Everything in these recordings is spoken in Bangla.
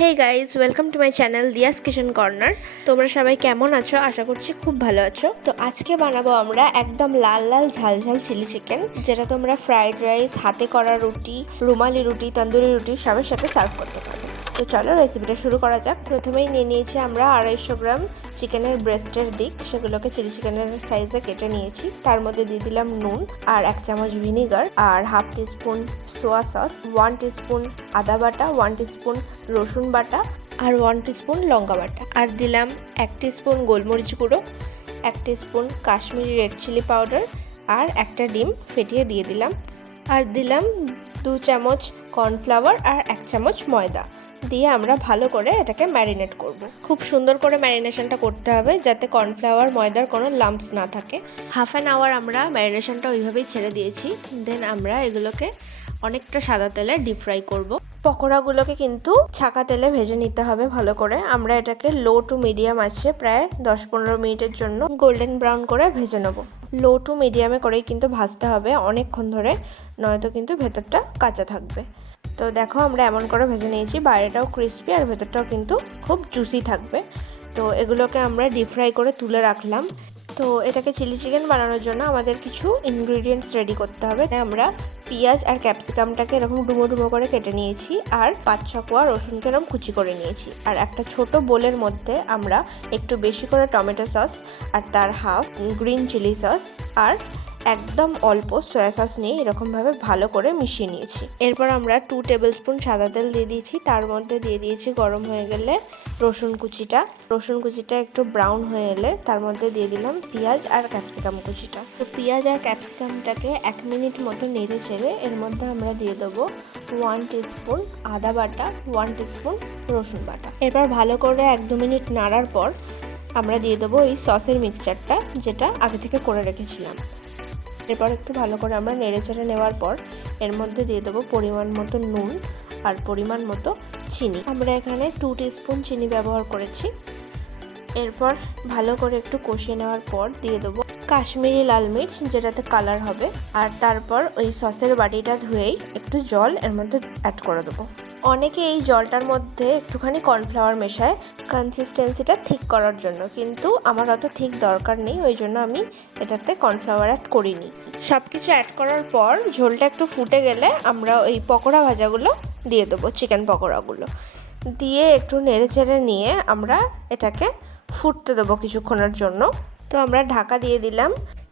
Hey guys welcome to my channel Dia's kitchen corner তোমরা সবাই কেমন আছো? আশা করছি খুব ভালো আছো। তো আজকে বানাবো আমরা একদম লাল লাল, ঝাল ঝাল চিলি চিকেন, যেটা তোমরা ফ্রাইড রাইস হাতে করা রুটি, রুমালি রুটি, তন্দুরি রুটি, সবের সাথে সার্ভ করতে পারবে তো চলো রেসিপিটা শুরু করা যাক। প্রথমেই নিয়ে নিয়েছি আমরা আড়াইশো গ্রাম চিকেনের ব্রেস্টের দিক। সেগুলোকে চিলি চিকেনের সাইজে কেটে নিয়েছি। তার মধ্যে দিয়ে দিলাম নুন আর এক চামচ ভিনিগার আর half teaspoon soya sauce one teaspoon আদা বাটা ওয়ান টিস্পুন রসুন বাটা আর ওয়ান টিস্পুন লঙ্কা বাটা। আর দিলাম এক টিস্পুন গোলমরিচ গুঁড়ো, এক teaspoon Kashmiri red chilli powder আর একটা ডিম ফেটিয়ে দিয়ে দিলাম। আর দিলাম দু চামচ কর্নফ্লাওয়ার আর এক চামচ ময়দা। দিয়ে আমরা ভালো করে এটাকে ম্যারিনেট করব। খুব সুন্দর করে ম্যারিনেশনটা করতে হবে যাতে কর্নফ্লাওয়ার ময়দার কোনো লাম্পস না থাকে। হাফ অ্যান আওয়ার আমরা ম্যারিনেশনটা ওইভাবেই ছেড়ে দিয়েছি। দেন আমরা এগুলোকে অনেকটা সাদা তেলে ডিপ ফ্রাই করব। পকোড়াগুলোকে কিন্তু ছাকা তেলে ভেজে নিতে হবে ভালো করে। আমরা এটাকে লো টু মিডিয়াম আছে, প্রায় দশ পনেরো মিনিটের জন্য গোল্ডেন ব্রাউন করে ভেজে নেব। লো টু মিডিয়ামে করেই কিন্তু ভাজতে হবে অনেকক্ষণ ধরে, নয়তো কিন্তু ভেতরটা কাঁচা থাকবে। তো দেখো আমরা এমন করে ভেজে নিয়েছি, বাইরেটাও ক্রিস্পি আর ভেতরটাও কিন্তু খুব জুসি থাকবে। তো এগুলোকে আমরা ডিপ ফ্রাই করে তুলে রাখলাম। তো এটাকে চিলি চিকেন বানানোর জন্য আমাদের কিছু ইনগ্রিডিয়েন্টস রেডি করতে হবে। আমরা পেঁয়াজ আর ক্যাপসিকামটাকে এরকম ডুমো ডুমো করে কেটে নিয়েছি আর পাঁচ ছ কোয়া রসুনকে এরকম কুচি করে নিয়েছি। আর একটা ছোট বোলের মধ্যে আমরা একটু বেশি করে টমেটো সস আর তার হাফ গ্রিন চিলি সস আর একদম অল্প সয়া সস নিয়ে এরকমভাবে ভালো করে মিশিয়ে নিয়েছি। এরপর আমরা টু টেবিল স্পুন সাদা তেল দিয়ে দিয়েছি। তার মধ্যে দিয়ে দিয়েছি গরম হয়ে গেলে রসুন কুচিটা। রসুন কুচিটা একটু ব্রাউন হয়ে এলে তার মধ্যে দিয়ে দিলাম পেঁয়াজ আর ক্যাপসিকাম কুচিটা। তো পেঁয়াজ আর ক্যাপসিকামটাকে এক মিনিট মতো নেড়ে ছেড়ে এর মধ্যে আমরা দিয়ে দেবো ওয়ান টিস্পুন আদা বাটা ওয়ান টিস্পুন রসুন বাটা। এরপর ভালো করে এক দু মিনিট নাড়ার পর আমরা দিয়ে দেবো এই সসের মিক্সচারটা যেটা আগে থেকে করে রেখেছিলাম। এরপর একটু ভালো করে আমরা নেড়ে চেড়ে নেওয়ার পর এর মধ্যে দিয়ে দেবো পরিমাণ মতো নুন আর পরিমাণ মতো চিনি। আমরা এখানে টু স্পুন চিনি ব্যবহার করেছি। এরপর ভালো করে একটু কষিয়ে নেওয়ার পর দিয়ে দেবো কাশ্মীরি লাল মির্চ, যেটাতে কালার হবে। আর তারপর ওই সসের বাটিটা ধুয়েই একটু জল এর মধ্যে অ্যাড করে দেবো। অনেকে এই জলটার মধ্যে একটুখানি কর্নফ্লাওয়ার মেশায় কনসিস্টেন্সিটা ঠিক করার জন্য। কিন্তু আমার অত ঠিক দরকার নেই, ওই জন্য আমি এটাতে কর্নফ্লাওয়ার অ্যাড করিনি। সব কিছু অ্যাড করার পর ঝোলটা একটু ফুটে গেলে আমরা ওই পকোড়া ভাজাগুলো দিয়ে দেবো চিকেন পকোড়াগুলো। দিয়ে একটু নেড়ে চেড়ে নিয়ে আমরা এটাকে ফুটতে দেবো কিছুক্ষণের জন্য। তো আমরা ঢাকা দিয়ে দিলাম।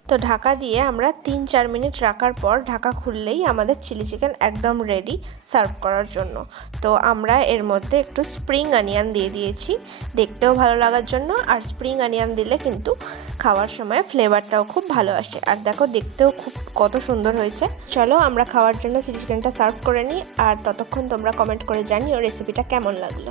তো ঢাকা দিয়ে আমরা তিন, চার মিনিট রাখার পর ঢাকা খুললেই আমাদের চিলি চিকেন একদম রেডি সার্ভ করার জন্য। তো আমরা এর মধ্যে একটু স্প্রিং অনিয়ন দিয়ে দিয়েছি। দেখতেও ভালো লাগার জন্য। আর স্প্রিং অনিয়ন দিলে কিন্তু খাওয়ার সময় ফ্লেভারটাও খুব ভালো আসে। আর দেখো, দেখতেও খুব, কত সুন্দর হয়েছে। চলো আমরা খাওয়ার জন্য চিলি চিকেনটা সার্ভ করে নিই। আর ততক্ষণ তোমরা কমেন্ট করে জানিও রেসিপিটা কেমন লাগল।